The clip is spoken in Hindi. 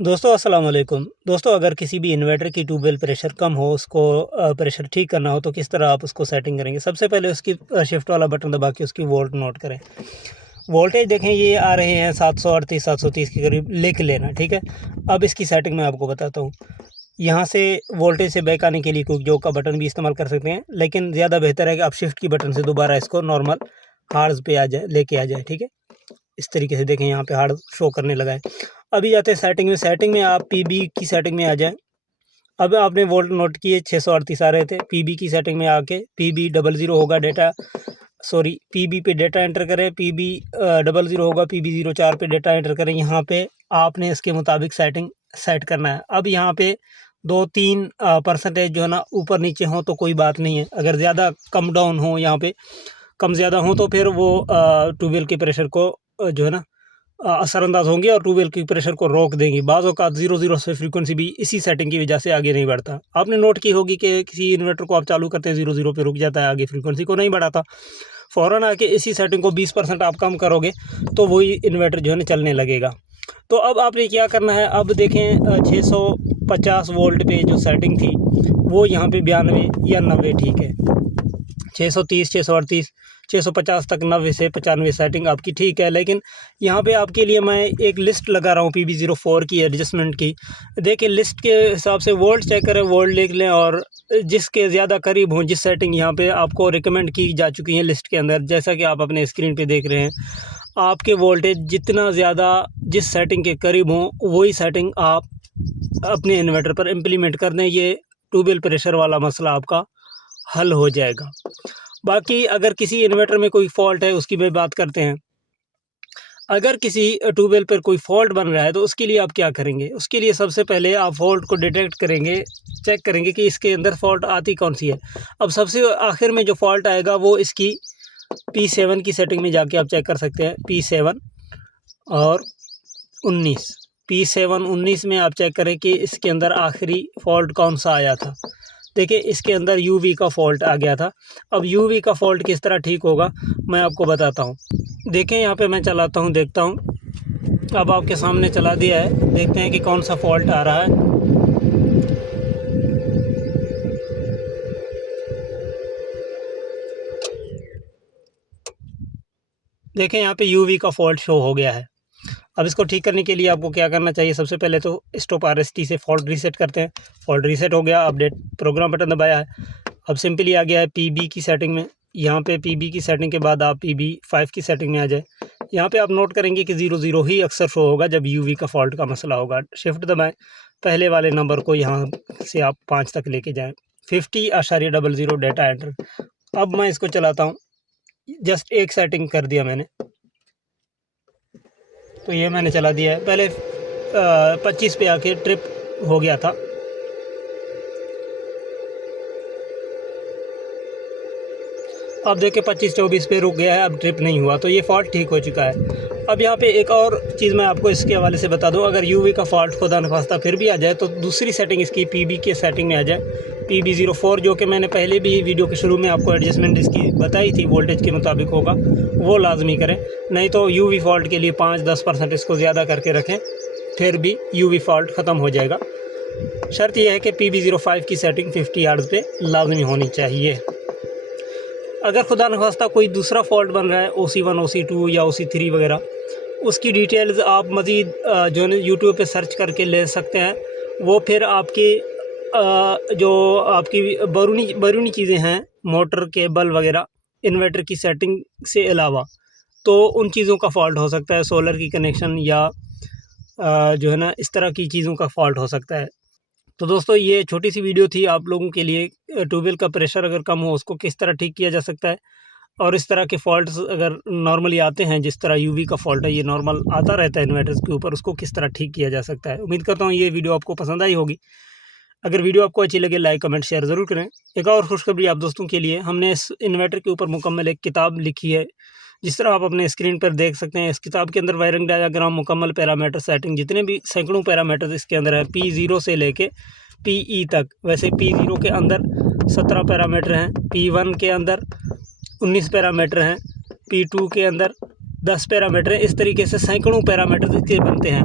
दोस्तों अस्सलाम वालेकुम। दोस्तों अगर किसी भी इन्वर्टर की ट्यूबवेल प्रेशर कम हो, उसको प्रेशर ठीक करना हो तो किस तरह आप उसको सेटिंग करेंगे। सबसे पहले उसकी शिफ्ट वाला बटन दबा के उसकी वोल्ट नोट करें। वोल्टेज देखें ये आ रहे हैं 738 730 के करीब, लिख लेना, ठीक है। अब इसकी सेटिंग मैं आपको बताता हूँ। यहाँ से वोल्टेज से बैक आने के लिए क्विक जॉक का बटन भी इस्तेमाल कर सकते हैं, लेकिन ज़्यादा बेहतर है कि आप शिफ्ट की बटन से दोबारा इसको नॉर्मल हार्ड्स पे लेके आ जाए, ठीक है। इस तरीके से देखें यहाँ पे हार्ड शो करने लगा है। अभी जाते हैं सेटिंग में आप पीबी की सेटिंग में आ जाएं। अब आपने वोल्ट नोट किए 638 आ रहे थे। पीबी की सेटिंग में आके पीबी 00 होगा पीबी पे डेटा एंटर करें। पीबी 00 होगा, पीबी 04 पे डेटा एंटर करें। यहाँ पे आपने इसके मुताबिक सेटिंग सेट करना है। अब यहाँ पे 2-3 परसेंटेज जो है ना ऊपर नीचे हो तो कोई बात नहीं है। अगर ज़्यादा कम डाउन हो, यहाँ पे कम ज़्यादा हो तो फिर वो ट्यूबवेल के प्रेशर को जो है ना असरअंदाज होंगे और ट्यूबवेल की प्रेशर को रोक देंगी। बाज़ औक़ात 00 से फ्रीक्वेंसी भी इसी सेटिंग की वजह से आगे नहीं बढ़ता। आपने नोट की होगी कि किसी इन्वर्टर को आप चालू करते हैं 00 पे रुक जाता है, आगे फ्रीक्वेंसी को नहीं बढ़ाता। फ़ौरन आके इसी सेटिंग को 20% आप कम करोगे तो वही इन्वर्टर जो है ना चलने लगेगा। तो अब आपने क्या करना है, अब देखें 650 वोल्ट पे जो सेटिंग थी वो यहाँ पे 92 या 90 ठीक है। 630 638 650 तक 90 से 95 सेटिंग आपकी ठीक है। लेकिन यहाँ पे आपके लिए मैं एक लिस्ट लगा रहा हूँ PB04 की एडजस्टमेंट की। देखिए लिस्ट के हिसाब से वोल्ट चेक करें, वोल्ट लिख लें और जिसके ज़्यादा करीब हों, जिस सेटिंग यहाँ पे आपको रिकमेंड की जा चुकी है लिस्ट के अंदर, जैसा कि आप अपने स्क्रीन पे देख रहे हैं, आपके वोल्टेज जितना ज़्यादा जिस सेटिंग के करीब हों वही सेटिंग आप अपने इन्वर्टर पर इम्प्लीमेंट कर दें। ये ट्यूबवेल प्रेशर वाला मसला आपका हल हो जाएगा। बाकी अगर किसी इन्वर्टर में कोई फॉल्ट है उसकी भी बात करते हैं। अगर किसी ट्यूबवेल पर कोई फॉल्ट बन रहा है तो उसके लिए आप क्या करेंगे। उसके लिए सबसे पहले आप फॉल्ट को डिटेक्ट करेंगे, चेक करेंगे कि इसके अंदर फॉल्ट आती कौन सी है। अब सबसे आखिर में जो फॉल्ट आएगा वो इसकी P7 की सेटिंग में जाके आप चेक कर सकते हैं। P7 और 19 P7 19 में आप चेक करें कि इसके अंदर आखिरी फॉल्ट कौन सा आया था। देखिए इसके अंदर UV का फॉल्ट आ गया था। अब UV का फॉल्ट किस तरह ठीक होगा मैं आपको बताता हूँ। देखें यहाँ पे मैं चलाता हूँ, देखता हूँ। अब आपके सामने चला दिया है, देखते हैं कि कौन सा फॉल्ट आ रहा है। देखें यहाँ पे UV का फॉल्ट शो हो गया है। अब इसको ठीक करने के लिए आपको क्या करना चाहिए, सबसे पहले तो स्टॉप RST से फॉल्ट रीसेट करते हैं। फॉल्ट रीसेट हो गया, अपडेट प्रोग्राम बटन दबाया है। अब सिंपली आ गया है PB की सेटिंग में। यहाँ पे PB की सेटिंग के बाद आप PB5 की सेटिंग में आ जाए। यहाँ पे आप नोट करेंगे कि 00 ही अक्सर शो होगा जब UV का फॉल्ट का मसला होगा। शिफ्ट दबाएँ, पहले वाले नंबर को यहाँ से आप 5 तक लेके जाएँ। 50.00 डेटा एंटर। अब मैं इसको चलाता हूँ, जस्ट एक सेटिंग कर दिया मैंने, तो ये मैंने चला दिया है। पहले 25 पे आके ट्रिप हो गया था। अब देखिए 25-24 पे रुक गया है, अब ट्रिप नहीं हुआ, तो ये फॉल्ट ठीक हो चुका है। अब यहाँ पे एक और चीज़ मैं आपको इसके हवाले से बता दूँ। अगर UV का फॉल्ट खुदा नखास्ता फिर भी आ जाए तो दूसरी सेटिंग इसकी PB के सेटिंग में आ जाए। PB04 जो कि मैंने पहले भी वीडियो के शुरू में आपको एडजस्टमेंट इसकी बताई थी, वोल्टेज के मुताबिक होगा, वो लाजमी करें। नहीं तो UV फॉल्ट के लिए 5-10% इसको ज़्यादा करके रखें, फिर भी UV फॉल्ट ख़त्म हो जाएगा। शर्त यह है कि PB05 की सेटिंग 50 हर्ट्ज़ पे लाजमी होनी चाहिए। अगर खुदा नखास्ता कोई दूसरा फॉल्ट बन रहा है, OC1 OC2 या OC3 वगैरह, उसकी डिटेल्स आप मज़ीद जो है यूट्यूब पे सर्च करके ले सकते हैं। वो फिर आपकी जो आपकी बैरूनी चीज़ें हैं, मोटर केबल वगैरह, इन्वर्टर की सेटिंग से अलावा, तो उन चीज़ों का फॉल्ट हो सकता है। सोलर की कनेक्शन या जो है ना इस तरह की चीज़ों का फॉल्ट हो सकता है। तो दोस्तों ये छोटी सी वीडियो थी आप लोगों के लिए, ट्यूबवेल का प्रेशर अगर कम हो उसको किस तरह ठीक किया जा सकता है, और इस तरह के फॉल्ट्स अगर नॉर्मली आते हैं, जिस तरह UV का फॉल्ट है ये नॉर्मल आता रहता है इन्वर्टर्स के ऊपर, उसको किस तरह ठीक किया जा सकता है। उम्मीद करता हूँ ये वीडियो आपको पसंद आई होगी। अगर वीडियो आपको अच्छी लगे लाइक कमेंट शेयर ज़रूर करें। एक और खुशखबरी आप दोस्तों के लिए, हमने इस इन्वर्टर के ऊपर मुकम्मल एक किताब लिखी है, जिस तरह आप अपने स्क्रीन पर देख सकते हैं। इस किताब के अंदर वायरिंग डायग्राम, मुकम्मल पैरामीटर सेटिंग, जितने भी सैकड़ों पैरामीटर इसके अंदर है, P0 से लेके PE तक। वैसे P0 के अंदर 17 पैरामीटर हैं, P1 के अंदर 19 पैरामीटर हैं, P2 के अंदर 10 पैरामीटर हैं। इस तरीके से सैकड़ों पैरामीटर इसके बनते हैं।